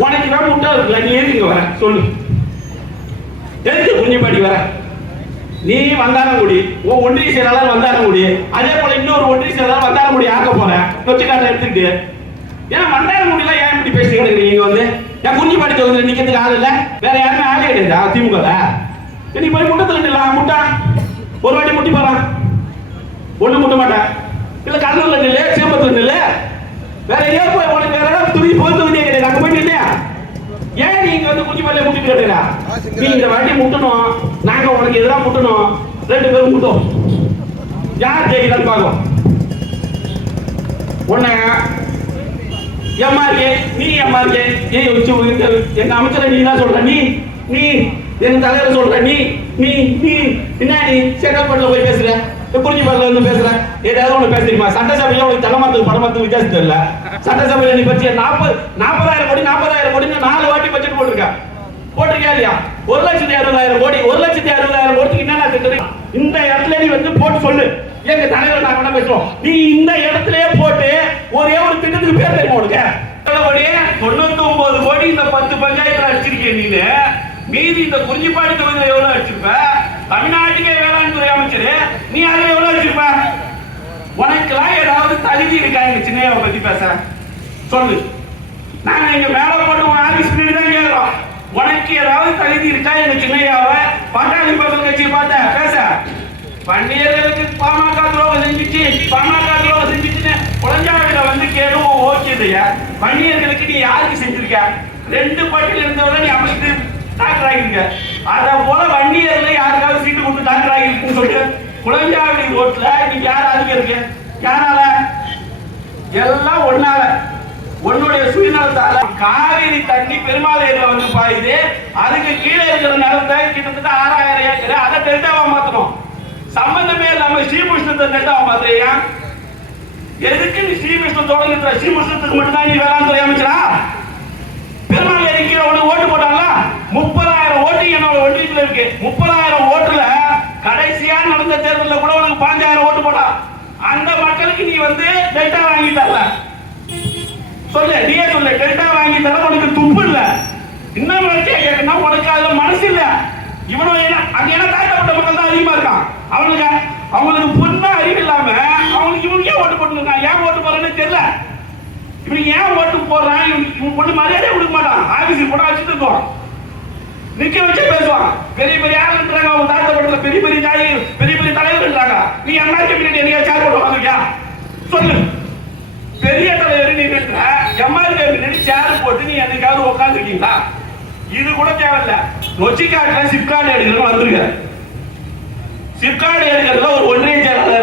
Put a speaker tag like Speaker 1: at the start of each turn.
Speaker 1: உனக்கு தான் முட்டா இருக்குல்ல நீ எதுக்கு இங்க வர? சொல்லு. எதுக்கு குஞ்சிப்பாடி வர? நீ வந்தாரங்குடி உன் ஒன்றிய செயலாளர் வந்தாரங்குடி அதே போல இன்னொரு ஒன்றிய செயலாளர் வந்தாரங்குடி ஆக்க போறேன். கொச்சிக்காட்டை எடுத்துக்கிட்டு. ஏன்னா வந்தாரங்குடிலாம் ஏன் இப்படி பேசி கிடக்குறீங்க இங்க வந்து? ஏன் குஞ்சிப்பாடி தொகுதியில் நிக்கிறதுக்கு ஆள் இல்ல? வேற யாருமே ஆளே கிடையாது திமுக நீ போய் முட்டத்துல முட்டா. ஒரு வாட்டி முட்டி போறான் ஒண்ணு முட்ட மாட்டேன் இல்ல கடலூர்ல நில்லு சேம்பத்துல நில்லு வேற எங்கேயோ போய் உனக்கு வேற ஏதாவது துணி போய் துணி கிடையாது அங்க போய் நில்லையா ஏன் நீங்க வந்து குஞ்சு மேலே முட்டிட்டு கிடக்குறா நீ இந்த வாட்டி முட்டணும். நாங்க உனக்கு எதிராக முட்டணும். ரெண்டு பேரும் முட்டோம். யார் ஜெயிக்கிறான்னு பார்க்கும் உன்ன எம்ஆர்கே நீ எம்ஆர்கே. இருக்கே வச்சு எங்க எங்க அமைச்சரை நீ தான் சொல்ற. நீ நீ எங்க தலைவர் சொல்ற. நீ நீ நீ. என்ன நீ? செங்கல்பட்டுல போய் பேசுற. குறிஞ்சி பாடல வந்து பேசுற. ஏதாவது ஒண்ணு பேசுறீமா சட்டசபையில உனக்கு தலைமத்துக்கு படமத்துக்கு வித்தியாசம் தெரியல. சட்டசபையில நீ பற்றி நாற்பது நாற்பதாயிரம் கோடி நாற்பது இல்லையா ஒரு லட்சத்தி அறுபதாயிரம் கோடி ஒரு லட்சத்தி அறுபதாயிரம் கோடிக்கு என்னென்ன திட்டம் இந்த இடத்துல நீ வந்து போட்டு சொல்லு. எங்க தலைவர் நாங்க என்ன பேசுவோம். நீ இந்த இடத்துலயே போட்டு ஒரே ஒரு திட்டத்துக்கு பேர் தெரியுமா உனக்கு? தொண்ணூத்தி ஒன்பது கோடி இந்த பத்து பஞ்சாயத்துல அடிச்சிருக்கேன் நீனு. மீதி இந்த குறிஞ்சிப்பாடி தொகுதியில எவ்வளவு அடிச்சிருப்ப? தமிழ்நாட்டுக்கே வேளாண் துறை அமைச்சர் நீ அதுல எவ்வளவு அடிச்சிருப்ப? உனக்கெல்லாம் ஏதாவது தகுதி இருக்கா? எங்க சின்னையாவை பத்தி பேச. சொல்லு. நாங்க இங்க மேல போட்டு உன் ஆபீஸ் பின்னாடி தான் கேட்கிறோம் உனக்கு ஏதாவது தகுதி இருக்கா? எங்க சின்னையாவை? பாட்டாளி மக்கள் கட்சியை பார்த்த பேச. பண்டியர்களுக்கு பாமக துரோகம் செஞ்சுச்சு. பாமக துரோகம் செஞ்சுச்சுன்னு குழந்தையாவில வந்து கேளும் ஓகேதையா பண்டியர்களுக்கு நீ யாருக்கு செஞ்சிருக்க? ரெண்டு பட்டியல் இருந்தவரை நீ அமைத்து டாக்டர் ஆகிருக்க அத போல வண்டியர்ல யாருக்காவது சீட்டு கொடுத்து டாக்டர் ஆகிருக்குன்னு சொல்லிட்டு குழந்தையாவிலி ஓட்டுல நீங்க யார் அதிகம் இருக்க? யாரால? எல்லாம் ஒன்னால காவிரி தண்ணி பெருமாளையில வந்து பாயுது. அதுக்கு கீழே இருக்கிற நிலத்தை கிட்டத்தட்ட ஆறாயிரம் ஏக்கர். அதை டெல்டாவா மாத்தணும். சம்பந்தமே இல்லாம ஸ்ரீகிருஷ்ணத்தை டெல்டாவா மாத்திரியா எதுக்கு நீ ஸ்ரீகிருஷ்ணன் தொடங்குற ஸ்ரீகிருஷ்ணத்துக்கு மட்டும்தான் நீ வேளாண் துறை அமைச்சரா? பெருமாள் ஏரிக்கு உனக்கு ஓட்டு போட்டாங்களா முப்பதாயிரம் ஓட்டு என்னோட ஒன்றியத்துல இருக்கு. முப்பதாயிரம் ஓட்டுல கடைசியா நடந்த தேர்தலில் கூட உனக்கு பாஞ்சாயிரம் ஓட்டு போட்டான் அந்த மக்களுக்கு நீ வந்து டெல்டா வாங்கி தரல. சொல்லு நீயே சொல்லு டெல்டா தர உனக்கு துப்பு இல்ல. இன்னும் வரைக்கும் கேட்கணும் உனக்கு அதுல மனசு இல்ல. இவனும் என்ன அங்க என்ன தாழ்த்தப்பட்ட மக்கள் தான் அதிகமா இருக்கான். அவனுக்கு அவங்களுக்கு பொண்ணா அறிவு இல்லாம அவனுக்கு இவனுக்கு ஏன் ஓட்டு போட்டுருக்கான் ஏன் ஓட்டு போறேன்னு தெரியல. இவன் ஏன் ஓட்டு போடுறான்? இவன் இவன் பொண்ணு மரியாதையே கொடுக்க மாட்டான். ஆபீஸுக்கு கூட வச்சுட்டு இருக்கோம். நிக்க வச்சு பேசுவான். பெரிய பெரிய ஆள் இருக்காங்க. அவங்க தாழ்த்தப்பட்டல பெரிய பெரிய ஜாதி பெரிய பெரிய தலைவர் இருக்காங்க. நீ அண்ணாக்கு பின்னாடி என்னையா சேர் போட்டு வாங்கியா சொல்லு. பெரிய தலைவர் நீ நின்ற எம்ஆர்கே சேர் போட்டு நீ என்னைக்காவது உட்காந்துருக்கீங்களா இது கூட தேவையில்ல. நொச்சிக்காட்டுல சிப்கார்டு எடுக்கிறது வந்திருக்க சிப்கார்டு எடுக்கிறதுல